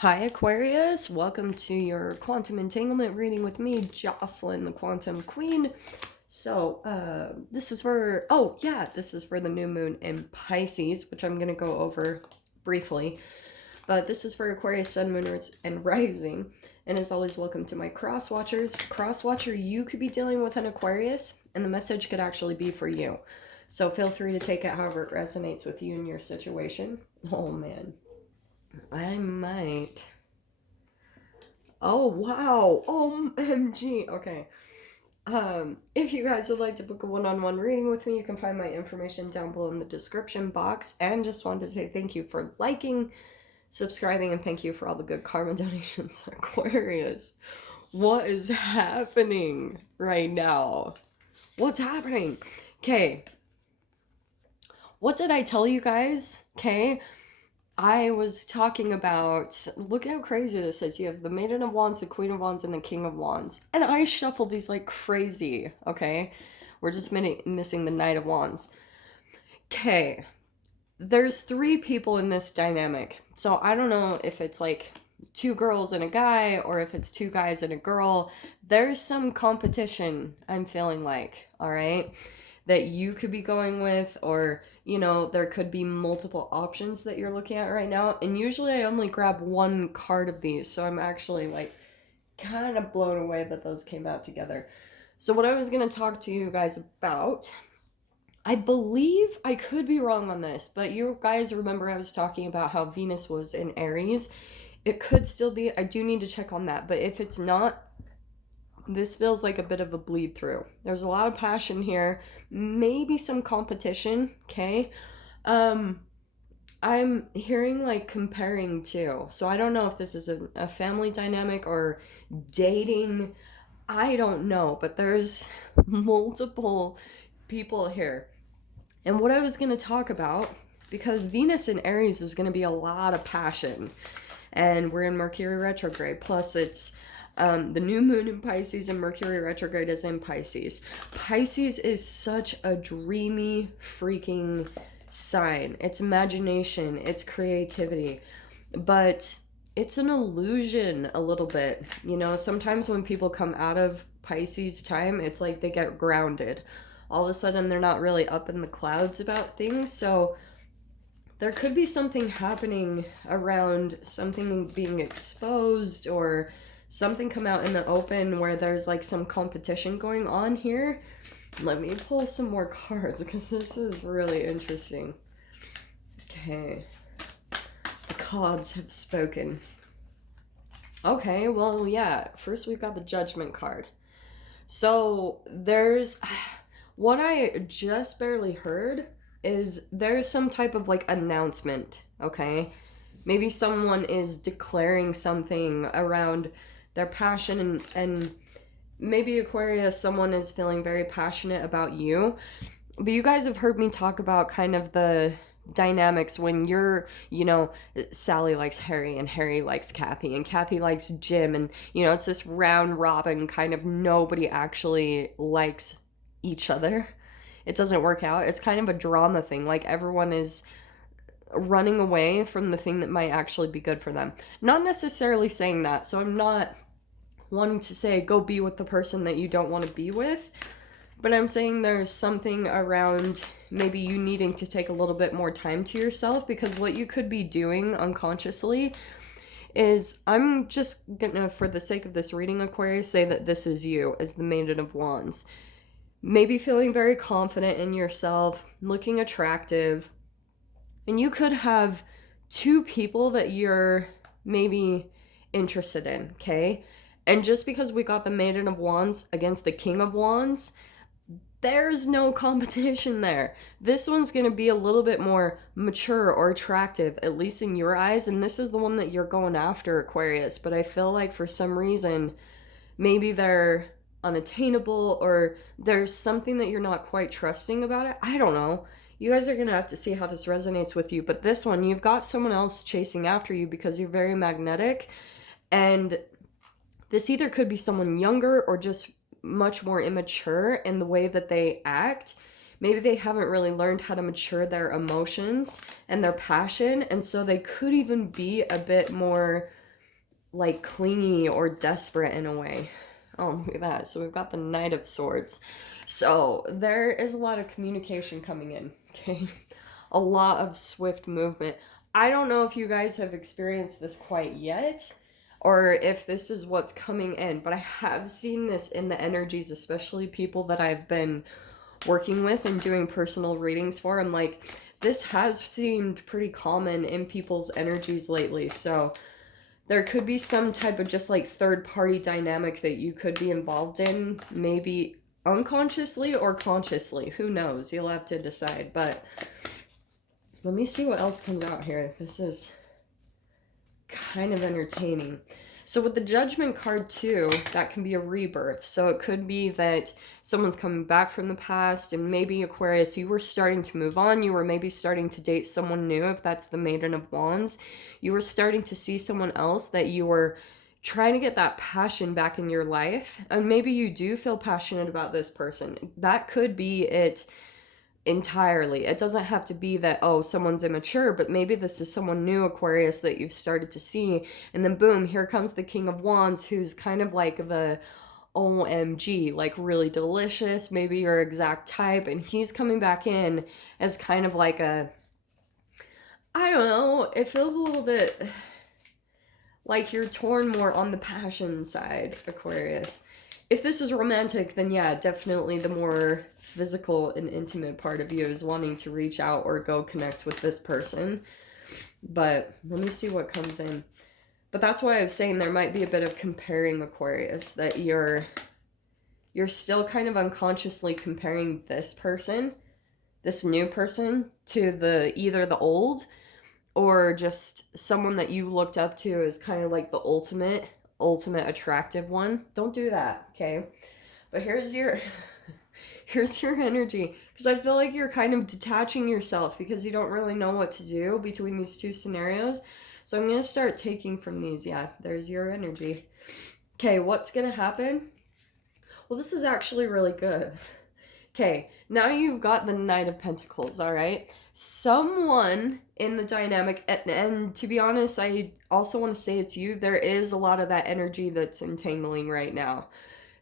Hi Aquarius, welcome to your quantum entanglement reading with me, Jocelyn, the quantum queen. So, this is for, this is for the new moon in Pisces, which I'm going to go over briefly. But this is for Aquarius, Sun, Mooners, and Rising. And as always, welcome to my cross watchers. Cross watcher, you could be dealing with an Aquarius, and the message could actually be for you. So feel free to take it however it resonates with you and your situation. Oh man. I might. Oh, wow. OMG. Okay. If you guys would like to book a one-on-one reading with me, you can find my information down below in the description box. And just wanted to say thank you for liking, subscribing, and thank you for all the good karma donations, Aquarius. What is happening right now? What's happening? Okay. What did I tell you guys? Okay. I was talking about, look how crazy this is. You have the Maiden of Wands, the Queen of Wands, and the King of Wands. And I shuffle these like crazy, okay? We're just missing the Knight of Wands. Okay, there's three people in this dynamic. So I don't know if it's like two girls and a guy or if it's two guys and a girl. There's some competition, I'm feeling like, all right? That you could be going with, or there could be multiple options that you're looking at right now. And usually I only grab one card of these, so I'm actually like kind of blown away that those came out together. So what I was going to talk to you guys about, I believe, I could be wrong on this, but you guys remember I was talking about how Venus was in Aries. It could still be, I do need to check on that, but if it's not, this feels like a bit of a bleed through. There's a lot of passion here, maybe some competition, okay? I'm hearing like comparing too. So I don't know if this is a family dynamic or dating. I don't know, but there's multiple people here. And what I was going to talk about, because Venus in Aries is going to be a lot of passion, and we're in Mercury retrograde, plus it's the new moon in Pisces and Mercury retrograde is in Pisces. Pisces is such a dreamy freaking sign. It's imagination, it's creativity, but it's an illusion a little bit. Sometimes when people come out of Pisces time, it's like they get grounded. All of a sudden, they're not really up in the clouds about things. So there could be something happening around something being exposed or something come out in the open where there's like some competition going on here. Let me pull some more cards because this is really interesting. Okay. The cards have spoken. Okay, well, yeah. First we've got the Judgment card. So there's what I just barely heard is there's some type of like announcement, okay? Maybe someone is declaring something around their passion, and maybe Aquarius, someone is feeling very passionate about you. But you guys have heard me talk about kind of the dynamics when you're, Sally likes Harry and Harry likes Kathy and Kathy likes Jim, and it's this round robin kind of, nobody actually likes each other. It doesn't work out. It's kind of a drama thing. Like everyone is running away from the thing that might actually be good for them. Not necessarily saying that. So I'm not wanting to say go be with the person that you don't want to be with, but I'm saying there's something around maybe you needing to take a little bit more time to yourself, because what you could be doing unconsciously is, I'm just gonna, for the sake of this reading, Aquarius, say that this is you as the Maiden of Wands. Maybe feeling very confident in yourself, looking attractive, and you could have two people that you're maybe interested in, okay? And just because we got the Maiden of Wands against the King of Wands, there's no competition there. This one's going to be a little bit more mature or attractive, at least in your eyes, and this is the one that you're going after, Aquarius. But I feel like for some reason, maybe they're unattainable, or there's something that you're not quite trusting about it. I don't know. You guys are going to have to see how this resonates with you. But this one, you've got someone else chasing after you because you're very magnetic, and this either could be someone younger or just much more immature in the way that they act. Maybe they haven't really learned how to mature their emotions and their passion, and so they could even be a bit more like clingy or desperate in a way. Oh, look at that. So we've got the Knight of Swords. So there is a lot of communication coming in, okay? A lot of swift movement. I don't know if you guys have experienced this quite yet or if this is what's coming in, but I have seen this in the energies, especially people that I've been working with and doing personal readings for. And like, this has seemed pretty common in people's energies lately. So there could be some type of just like third party dynamic that you could be involved in, maybe unconsciously or consciously. Who knows? You'll have to decide. But let me see what else comes out here. This is kind of entertaining. So with the Judgment card too, that can be a rebirth. So it could be that someone's coming back from the past, and maybe Aquarius, you were starting to move on. You were maybe starting to date someone new, if that's the Maiden of Wands. You were starting to see someone else that you were trying to get that passion back in your life. And maybe you do feel passionate about this person. That could be it entirely. It doesn't have to be that, oh, someone's immature, but maybe this is someone new, Aquarius, that you've started to see. And then boom, here comes the King of Wands, who's kind of like the OMG, like really delicious, maybe your exact type. And he's coming back in as kind of like a, I don't know, it feels a little bit like you're torn more on the passion side, Aquarius. If this is romantic, then yeah, definitely the more physical and intimate part of you is wanting to reach out or go connect with this person. But let me see what comes in. But that's why I was saying there might be a bit of comparing, Aquarius, that you're still kind of unconsciously comparing this person, this new person, to the either the old or just someone that you looked up to as kind of like the ultimate attractive one. Don't do that, okay? But here's your energy, because I feel like you're kind of detaching yourself because you don't really know what to do between these two scenarios. So I'm going to start taking from these. Yeah, there's your energy. Okay, what's going to happen? Well, this is actually really good. Okay, now you've got the Knight of Pentacles, all right? Someone in the dynamic, and to be honest, I also want to say it's you. There is a lot of that energy that's entangling right now.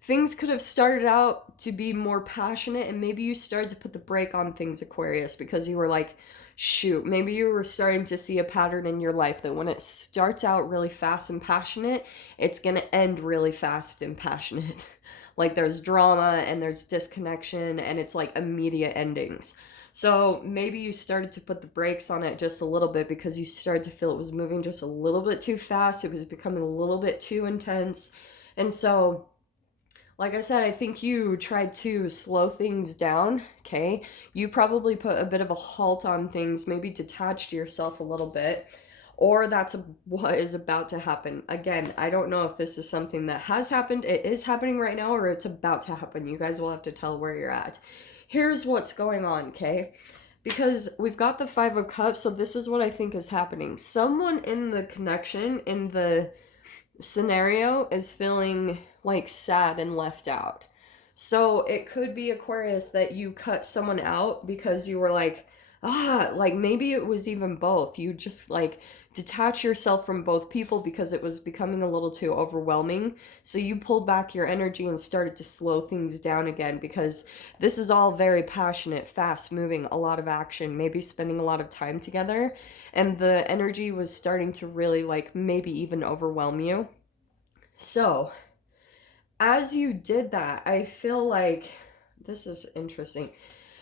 Things could have started out to be more passionate, and maybe you started to put the brake on things, Aquarius, because you were like, shoot, maybe you were starting to see a pattern in your life that when it starts out really fast and passionate, it's going to end really fast and passionate. Like there's drama and there's disconnection and it's like immediate endings. So maybe you started to put the brakes on it just a little bit because you started to feel it was moving just a little bit too fast. It was becoming a little bit too intense. And so, like I said, I think you tried to slow things down, okay? You probably put a bit of a halt on things, maybe detached yourself a little bit, or that's what is about to happen. Again, I don't know if this is something that has happened, it is happening right now, or it's about to happen. You guys will have to tell where you're at. Here's what's going on, okay? Because we've got the Five of Cups, so this is what I think is happening. Someone in the connection, in the scenario, is feeling like sad and left out. So it could be, Aquarius, that you cut someone out because you were like, like maybe it was even both. You just like detach yourself from both people because it was becoming a little too overwhelming. So you pulled back your energy and started to slow things down again because this is all very passionate, fast moving, a lot of action, maybe spending a lot of time together. And the energy was starting to really like maybe even overwhelm you. So as you did that, I feel like this is interesting.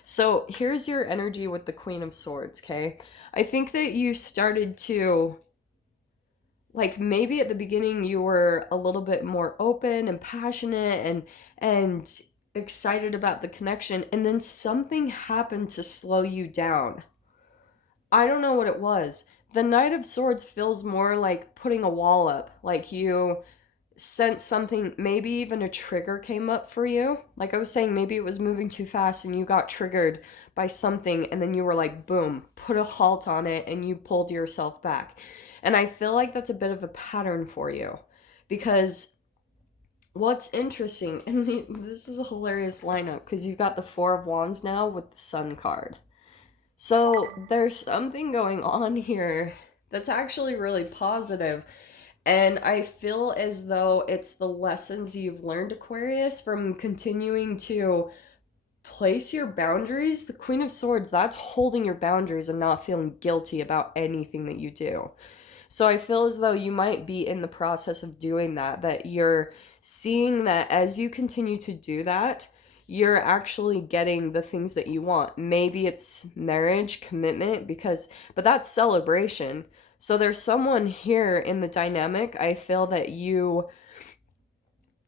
So here's your energy with the Queen of Swords, okay? I think that you started to, like, maybe at the beginning you were a little bit more open and passionate and excited about the connection, and then something happened to slow you down. I don't know what it was. The Knight of Swords feels more like putting a wall up, like you sense something, maybe even a trigger came up for you. Like I was saying, maybe it was moving too fast and you got triggered by something and then you were like, boom, put a halt on it and you pulled yourself back. And I feel like that's a bit of a pattern for you because what's interesting, and this is a hilarious lineup because you've got the Four of Wands now with the Sun card. So there's something going on here that's actually really positive. And I feel as though it's the lessons you've learned, Aquarius, from continuing to place your boundaries. The Queen of Swords, that's holding your boundaries and not feeling guilty about anything that you do. So I feel as though you might be in the process of doing that, that you're seeing that as you continue to do that, you're actually getting the things that you want. Maybe it's marriage, commitment, but that's celebration. So there's someone here in the dynamic, I feel that you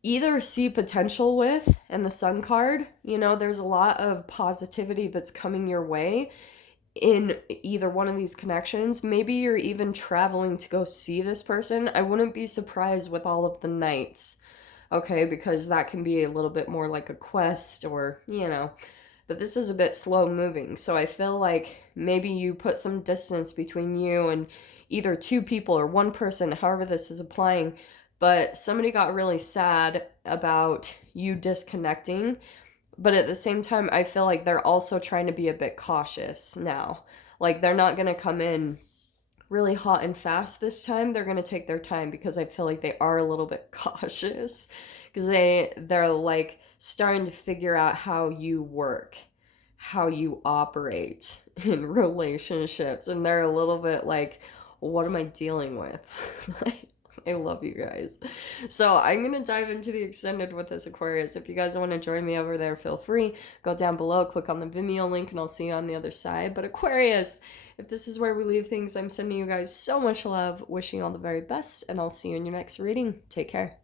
either see potential with, and the Sun card, there's a lot of positivity that's coming your way in either one of these connections. Maybe you're even traveling to go see this person. I wouldn't be surprised with all of the nights, okay, because that can be a little bit more like a quest, or but this is a bit slow moving. So I feel like maybe you put some distance between you and either two people or one person, however this is applying, but somebody got really sad about you disconnecting. But at the same time, I feel like they're also trying to be a bit cautious now. Like, they're not going to come in really hot and fast this time. They're going to take their time, because I feel like they are a little bit cautious, because they're like starting to figure out how you work, how you operate in relationships, and they're a little bit like, what am I dealing with? Like, I love you guys. So I'm going to dive into the extended with this, Aquarius. If you guys want to join me over there, feel free. Go down below, click on the Vimeo link, and I'll see you on the other side. But Aquarius, if this is where we leave things, I'm sending you guys so much love, wishing you all the very best, and I'll see you in your next reading. Take care.